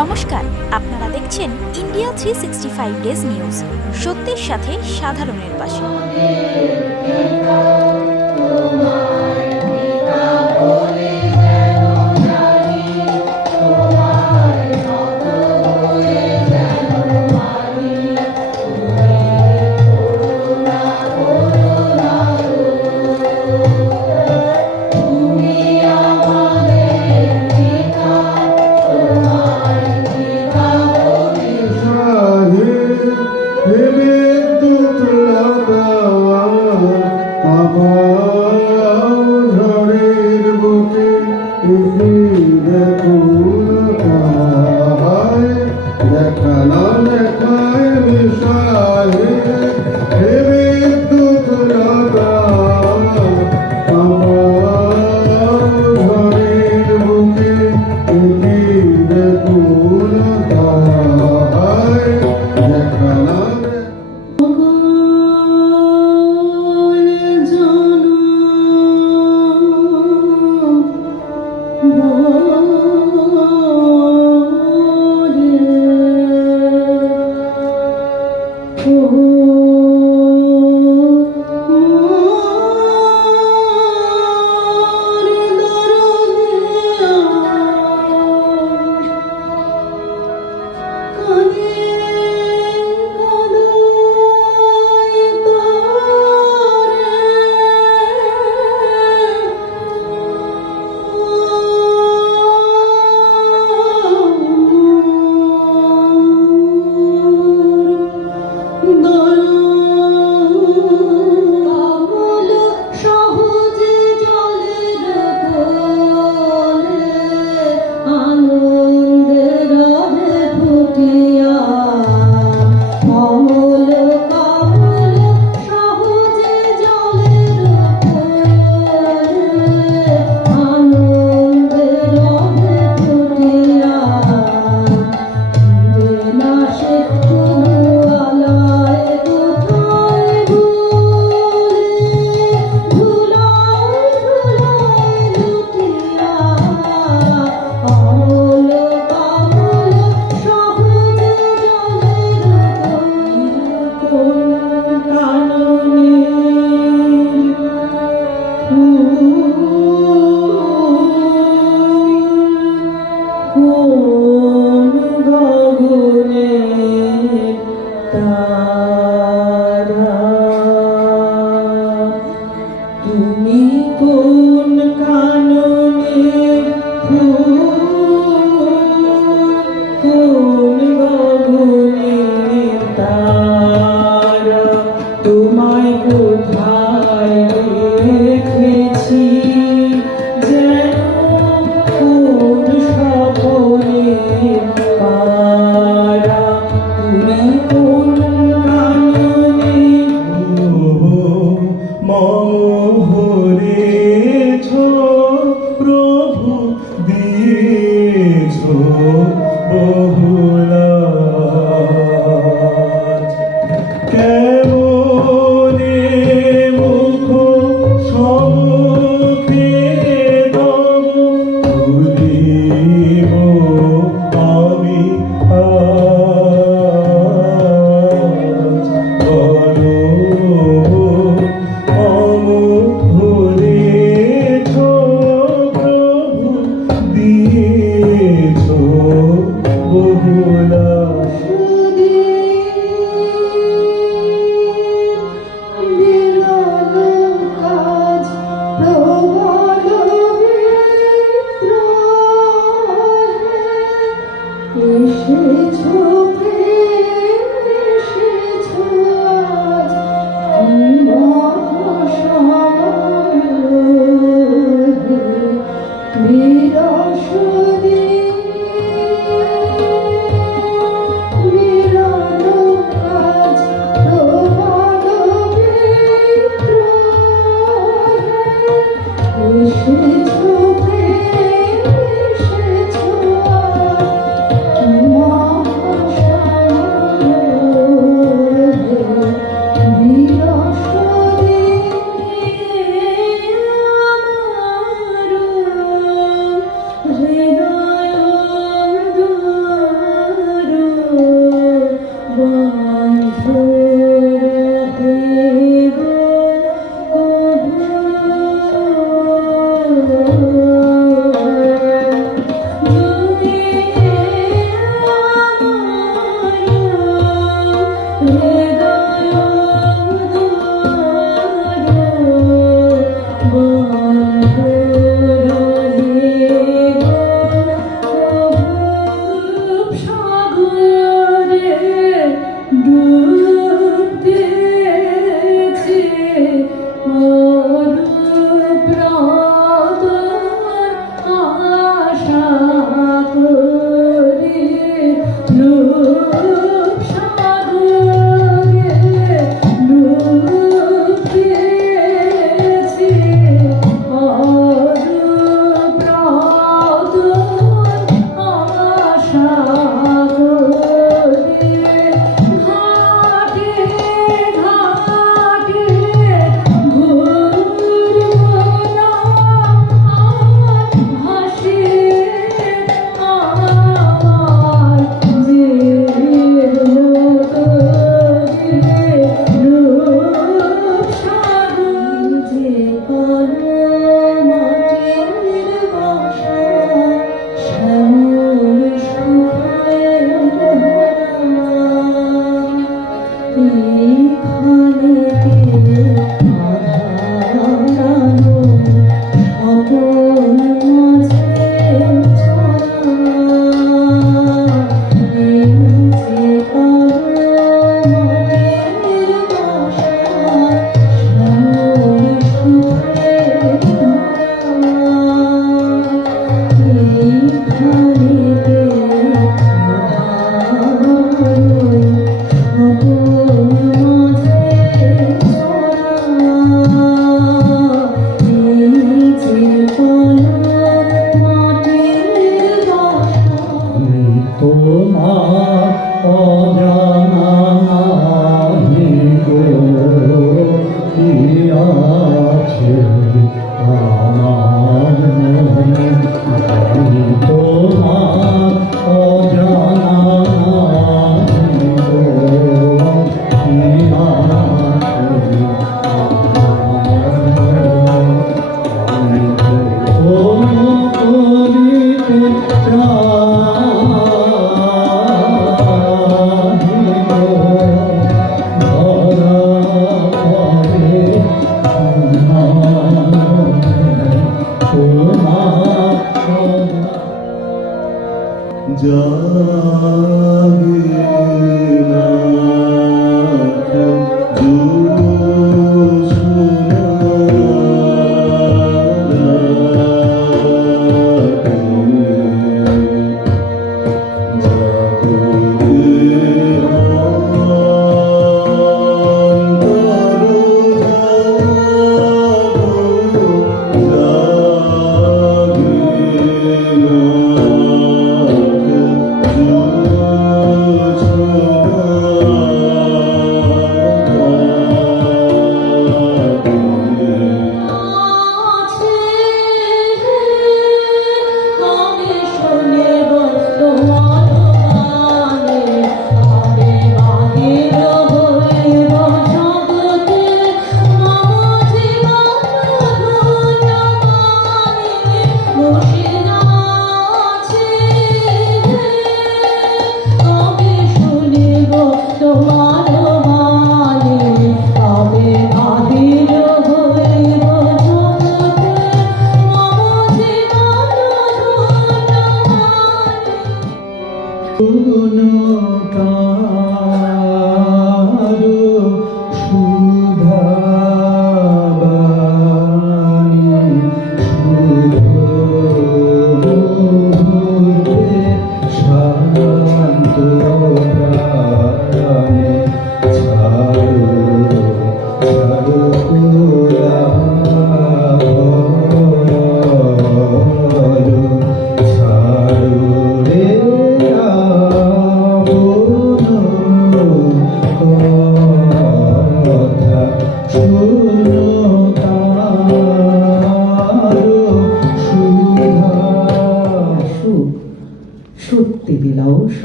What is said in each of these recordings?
নমস্কার আপনারা দেখছেন India three sixty five days news. সত্যের সাথে সাধারণের পাশে।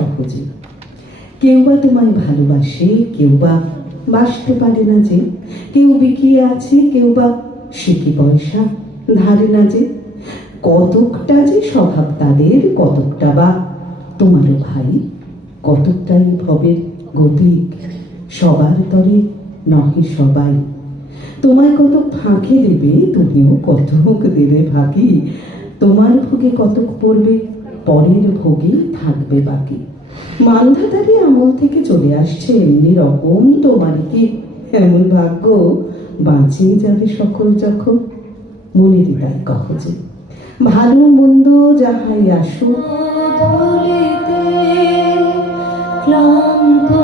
সহজে। কেউ বা তোমায় ভালোবাসে, কেউ বা বাসতে পারে না যে। কেউ বিকিয়ে আছে, কেউ বা সিকি পয়সা ধারে না যে। কতকটা যে স্বভাব তাদের, কতকটা বা তোমারও ভাই, কতকটাই ভবের গতিক সবার তরে নহে সবাই। তোমায় কত ফাঁকে দেবে, তুমিও কতক দেবে ফাঁকি। তোমার ভোগে কতক পড়বে পরের ভোগী থাকবে বাকি। মান্ধাতারি আমল থেকে চলে আসছে এমনি রকম তোমার কি? এমন ভাগ্য বাঁচিয়ে যাবে সকল যখন। মনে হৃদয় কহ যে, ভালো মন্দ যাহাই আসুক। ক্লান্ত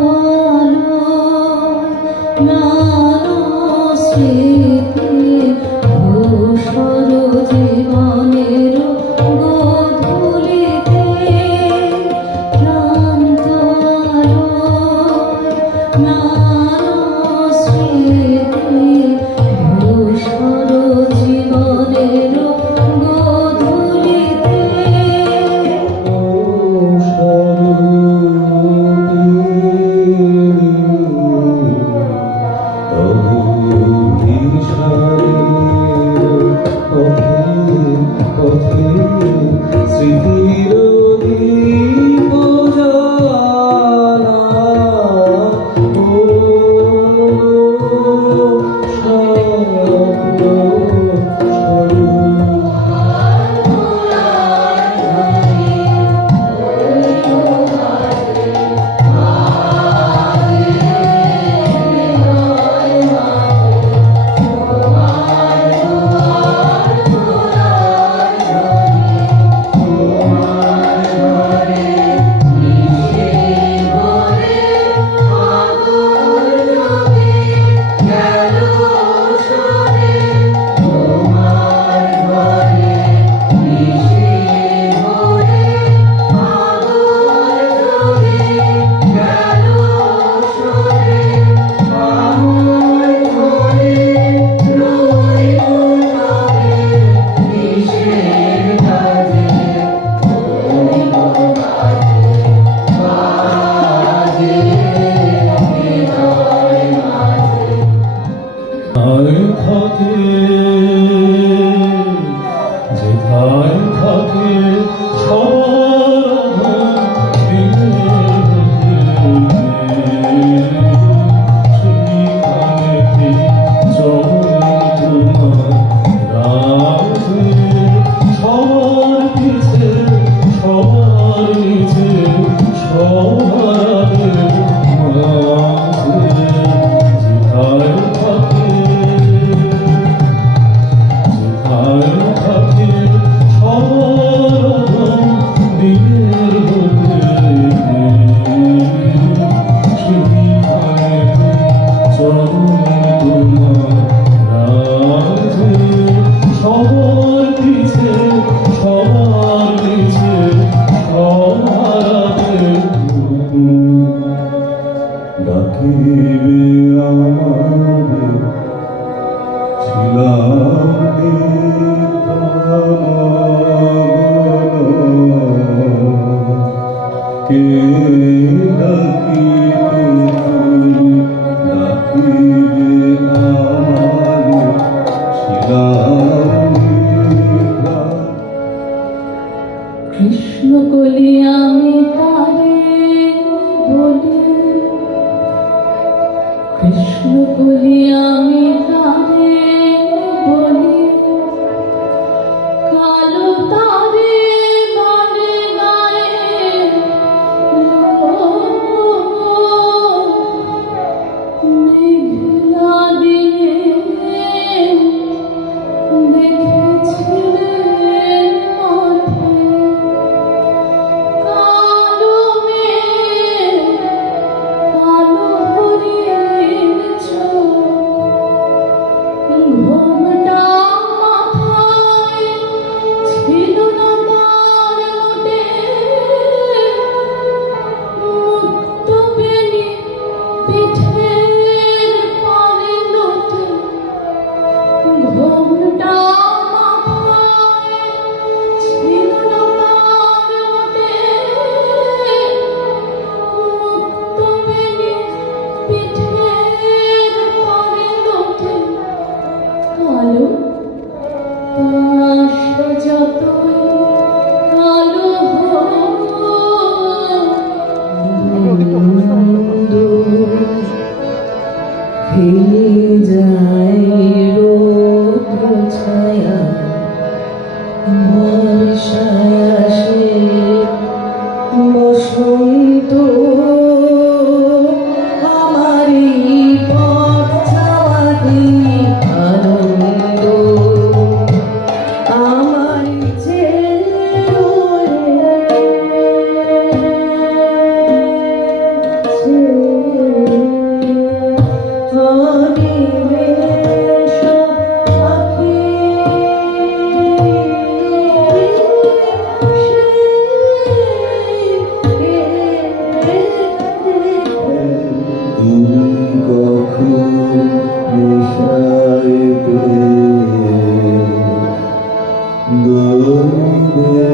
গরিবে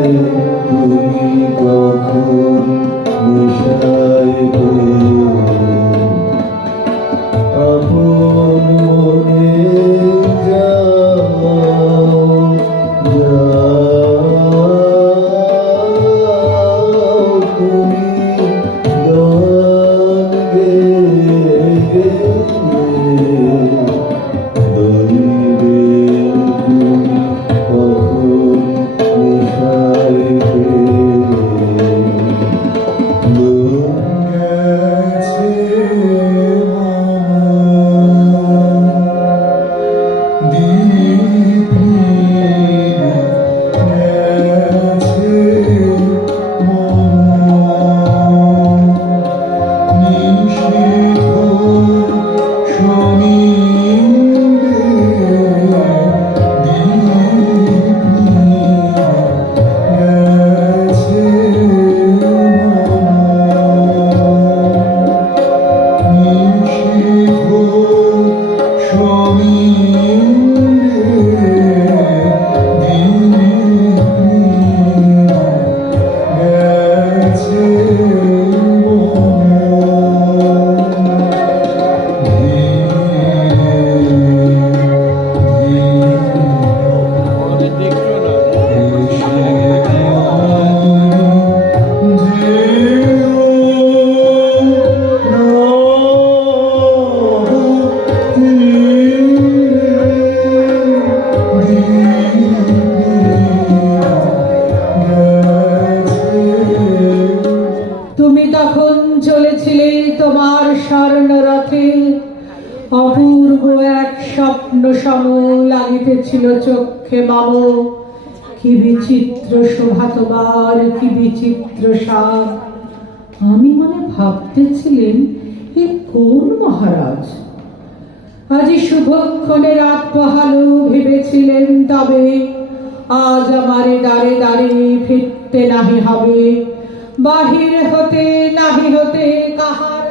তুমি কখন নেশাইতে আপন মনে তখন চলেছিলে তোমার স্বর্ণরথে। অপূর্ব এক স্বপ্ন সম লাগিতেছিল চক্ষে মাম। কি বিচিত্র শোভা তোমার, কি বিচিত্র সাপ আমি মনে ভাবতেছিলেন, এ কোন মহারাজ? আজি শুভক্ষণে রাত পোহালো ভেবেছিলেন তবে আজ আমারে দাঁড়ে দাঁড়িয়ে ফিরতে নাহি হবে। বাহির হতে নাহি হতে কাহার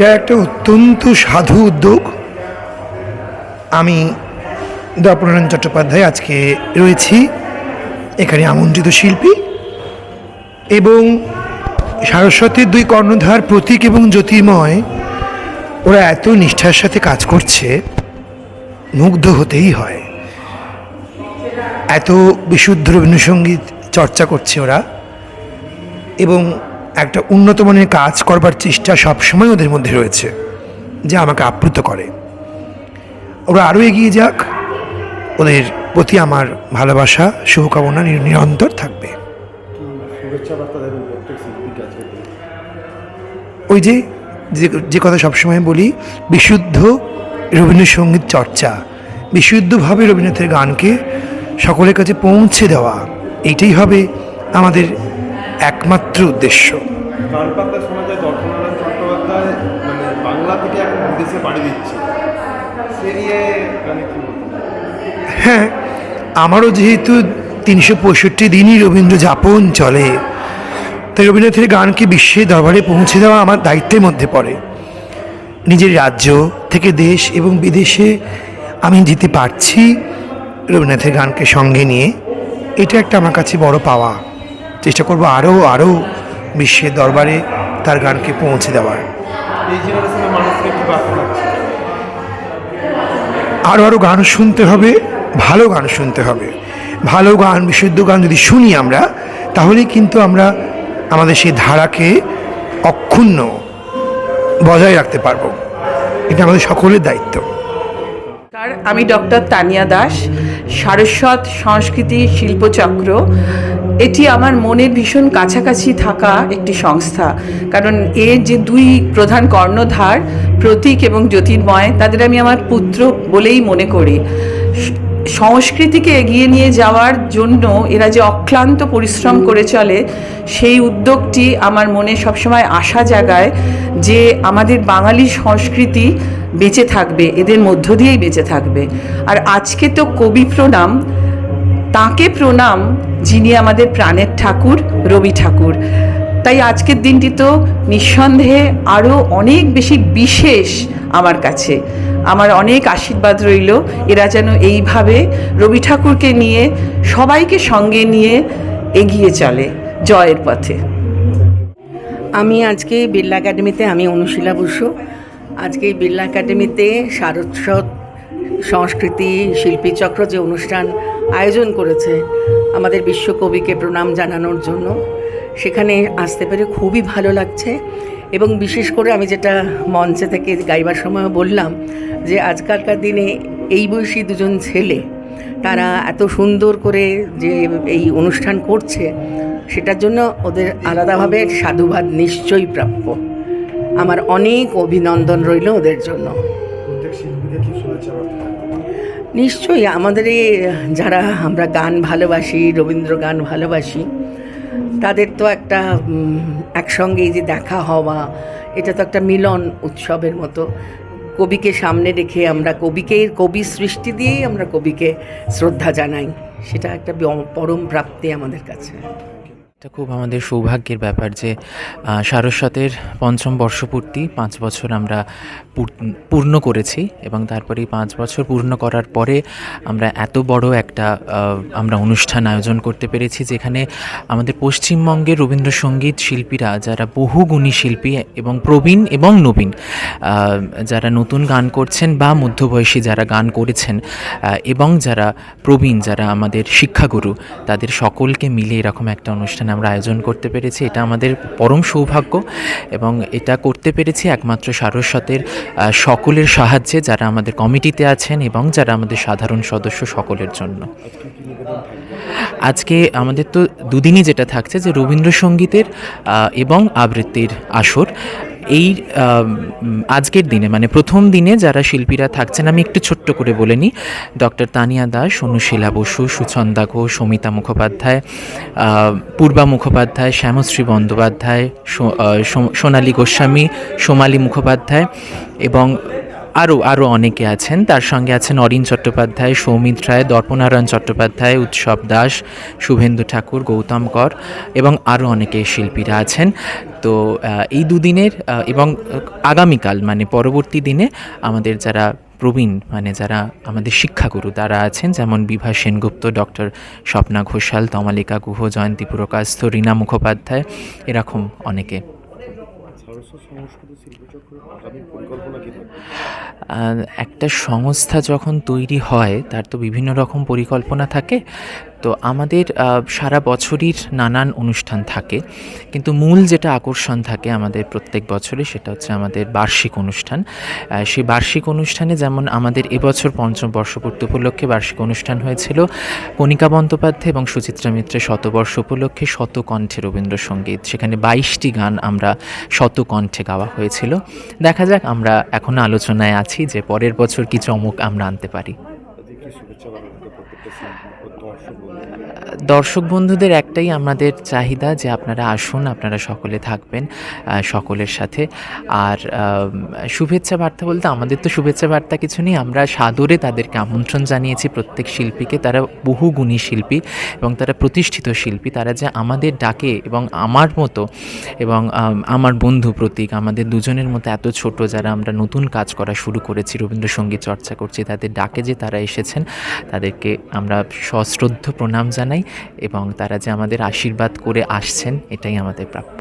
এটা একটা অত্যন্ত সাধু উদ্যোগ। আমি দর্পনারায়ণ চট্টোপাধ্যায় আজকে রয়েছি এখানে আমন্ত্রিত শিল্পী এবং সারস্বতীর দুই কর্ণধার প্রতীক এবং জ্যোতির্ময়, ওরা এত নিষ্ঠার সাথে কাজ করছে, মুগ্ধ হতেই হয়। এত বিশুদ্ধ রবীন্দ্রসঙ্গীত চর্চা করছে ওরা এবং একটা উন্নত মানের কাজ করবার চেষ্টা সবসময় ওদের মধ্যে রয়েছে, যা আমাকে আপ্লুত করে। ওরা আরও এগিয়ে যাক। ওদের প্রতি আমার ভালোবাসা, শুভকামনা নিরন্তর থাকবে। ওই যে, যে- কথা সবসময় বলি, বিশুদ্ধ রবীন্দ্রসঙ্গীত চর্চা, বিশুদ্ধভাবে রবীন্দ্রনাথের গানকে সকলের কাছে পৌঁছে দেওয়া এইটাই হবে আমাদের একমাত্র উদ্দেশ্য। শোনা যায় চট্টোপাধ্যায় মানে বাংলা থেকে এখন বিদেশে পাড়ি দিচ্ছে। সে নিয়ে মানে হ্যাঁ আমারও যেহেতু তিনশো পঁয়ষট্টি দিনই রবীন্দ্র যাপন চলে তাই রবীন্দ্রনাথের গানকে বিশ্বের দরবারে পৌঁছে দেওয়া আমার দায়িত্বের মধ্যে পড়ে। নিজের রাজ্য থেকে দেশ এবং বিদেশে আমি যেতে পারছি রবীন্দ্রনাথের গানকে সঙ্গে নিয়ে। এটা একটা আমার কাছে বড় পাওয়া। চেষ্টা করব আরও আরও বিশ্বের দরবারে তার গানকে পৌঁছে দেওয়ার। আরও আরও গান শুনতে হবে, ভালো গান শুনতে হবে। ভালো গান, বিশুদ্ধ গান যদি শুনি আমরা, তাহলেই কিন্তু আমরা আমাদের সেই ধারাকে অক্ষুণ্ণ বজায় রাখতে পারব। এটা আমাদের সকলের দায়িত্ব। আমি ডক্টর তানিয়া দাস, সারস্বত সংস্কৃতি শিল্পচক্র এটি আমার মনের ভীষণ কাছাকাছি থাকা একটি সংস্থা। কারণ এর যে দুই প্রধান কর্ণধার, প্রতীক এবং জ্যোতির্ময়, তাদের আমি আমার পুত্র বলেই মনে করি। সংস্কৃতিকে এগিয়ে নিয়ে যাওয়ার জন্য এরা যে অক্লান্ত পরিশ্রম করে চলে, সেই উদ্যোগটি আমার মনে সবসময় আশা জাগায় যে আমাদের বাঙালি সংস্কৃতি বেঁচে থাকবে, এদের মধ্য দিয়েই বেঁচে থাকবে। আর আজকে তো কবি প্রণাম, তাকে প্রণাম যিনি আমাদের প্রাণের ঠাকুর, রবি ঠাকুর। তাই আজকের দিনটি তো নিঃসন্দেহে আরও অনেক বেশি বিশেষ আমার কাছে। আমার অনেক আশীর্বাদ রইল এরা যেন এইভাবে রবি ঠাকুরকে নিয়ে, সবাইকে সঙ্গে নিয়ে এগিয়ে চলে জয়ের পথে। আমি আজকে বিড়লা একাডেমিতে, আমি অনুশীলা বসু। আজকে বিড়লা একাডেমিতে সারস্বত সংস্কৃতি, শিল্পী চক্র যে অনুষ্ঠান আয়োজন করেছে, আমাদের বিশ্বকবিকে প্রণাম জানানোর জন্য, সেখানে আসতে পেরে খুবই ভালো লাগছে। এবং বিশেষ করে আমি যেটা মঞ্চে থেকে গাইবার সময় বললাম যে, আজকালকার দিনে এই বয়সী দুজন ছেলে, তারা এত সুন্দর করে যে এই অনুষ্ঠান করছে, সেটার জন্য ওদের আলাদাভাবে সাধুবাদ নিশ্চয়ই প্রাপ্য। আমার অনেক অভিনন্দন রইল ওদের জন্য। নিশ্চয়ই আমাদের এই, যারা আমরা গান ভালোবাসি, রবীন্দ্র গান ভালোবাসি, তাদের তো একটা একসঙ্গে যে দেখা হওয়া, এটা তো একটা মিলন উৎসবের মতো। কবিকে সামনে রেখে আমরা কবিকে, কবি সৃষ্টি দিয়েই আমরা কবিকে শ্রদ্ধা জানাই। সেটা একটা পরম প্রাপ্তি আমাদের কাছে। এটা খুব আমাদের সৌভাগ্যের ব্যাপার যে সারস্বতের পঞ্চম বর্ষপূর্তি পাঁচ বছর আমরা পূর্ণ করেছি এবং তারপরে পাঁচ বছর পূর্ণ করার পরে আমরা এত বড় একটা আমরা অনুষ্ঠান আয়োজন করতে পেরেছি যেখানে আমাদের পশ্চিমবঙ্গের রবীন্দ্রসঙ্গীত শিল্পীরা, যারা বহুগুণী শিল্পী এবং প্রবীণ এবং নবীন যারা নতুন গান করছেন বা মধ্যবয়সী যারা গান করেছেন এবং যারা প্রবীণ, যারা আমাদের শিক্ষাগুরু, তাদের সকলকে মিলে এরকম একটা অনুষ্ঠান আমরা আয়োজন করতে পেরেছি, এটা আমাদের পরম সৌভাগ্য এবং এটা করতে পেরেছি একমাত্র সারস্বতের সকলের সাহায্যে যারা আমাদের কমিটিতে আছেন এবং যারা আমাদের সাধারণ সদস্য সকলের জন্য। আজকে আমাদের তো দুদিনই যেটা থাকছে যে রবীন্দ্রসঙ্গীতের এবং আবৃত্তির আসর। এই আজকের দিনে মানে প্রথম দিনে যারা শিল্পীরা থাকছেন, আমি একটু ছোট্ট করে বলে নিই। ডক্টর তানিয়া দাস, অনুশীলা বসু, সুচন্দা ঘোষ সমিতা মুখোপাধ্যায় পূর্বা মুখোপাধ্যায়, শ্যামশ্রী বন্দ্যোপাধ্যায় সোনালী গোস্বামী, সোমালী মুখোপাধ্যায় এবং আরও আরও অনেকে আছেন। তার সঙ্গে আছেন অরিন চট্টোপাধ্যায়, সৌমিত রায় দর্পনারায়ণ চট্টোপাধ্যায়, উৎসব দাস, শুভেন্দু ঠাকুর, গৌতম কর এবং আরও অনেকে শিল্পীরা আছেন। তো এই দুদিনের এবং আগামীকাল মানে পরবর্তী দিনে আমাদের যারা প্রবীণ মানে যারা আমাদের শিক্ষাগুরু তারা আছেন, যেমন বিভা সেনগুপ্ত, ডক্টর স্বপ্না ঘোষাল, তমালিকা গুহ, জয়ন্তী পুরকাস্ত রীনা মুখোপাধ্যায়, এরকম অনেকে। শিল্পচক্রের আগামী পরিকল্পনা একটা সংস্থা যখন তৈরি হয় তার তো বিভিন্ন রকম পরিকল্পনা থাকে। তো আমাদের সারা বছরই নানান অনুষ্ঠান থাকে। কিন্তু মূল যেটা আকর্ষণ থাকে আমাদের প্রত্যেক বছরে সেটা হচ্ছে আমাদের বার্ষিক অনুষ্ঠান। সেই বার্ষিক অনুষ্ঠানে যেমন আমাদের এবছর পঞ্চম বর্ষপূর্তি উপলক্ষে বার্ষিক অনুষ্ঠান হয়েছিল, কণিকা বন্দ্যোপাধ্যায় এবং সুচিত্রা মিত্রের শতবর্ষ উপলক্ষে শতকণ্ঠে রবীন্দ্রসঙ্গীত। সেখানে বাইশটি গান আমরা শতকণ্ঠে গাওয়া হয়েছিল। দেখা যাক আমরা এখনও আলোচনায় আছি যে পরের বছর কি চমক আমরা আনতে পারি তাদের কি শুভেচ্ছা বানানো প্রত্যেকটা শিল্পী ও দর্শক বন্ধু দর্শক বন্ধুদের একটাই আমাদের চাহিদা যে আপনারা আসুন, আপনারা সকলে থাকবেন সকলের সাথে। আর শুভেচ্ছা বার্তা বলতে আমাদের তো শুভেচ্ছা বার্তা কিছু নেই। আমরা সাদরে তাদেরকে আমন্ত্রণ জানিয়েছি, প্রত্যেক শিল্পীকে। তারা বহু গুণী শিল্পী এবং তারা প্রতিষ্ঠিত শিল্পী। তারা যে আমাদের ডাকে এবং আমার মতো এবং আমার বন্ধু প্রতীক, আমাদের দুজনের মতো এত ছোট যারা আমরা নতুন কাজ করা শুরু করেছি, রবীন্দ্রসঙ্গীত চর্চা করছি, তাদের ডাকে যে তারা এসেছেন, তাদেরকে আমরা সশ্রদ্ধ প্রণাম জানাই। এবং তারা যে আমাদের আশীর্বাদ করে আসছেন এটাই আমাদের প্রাপ্য।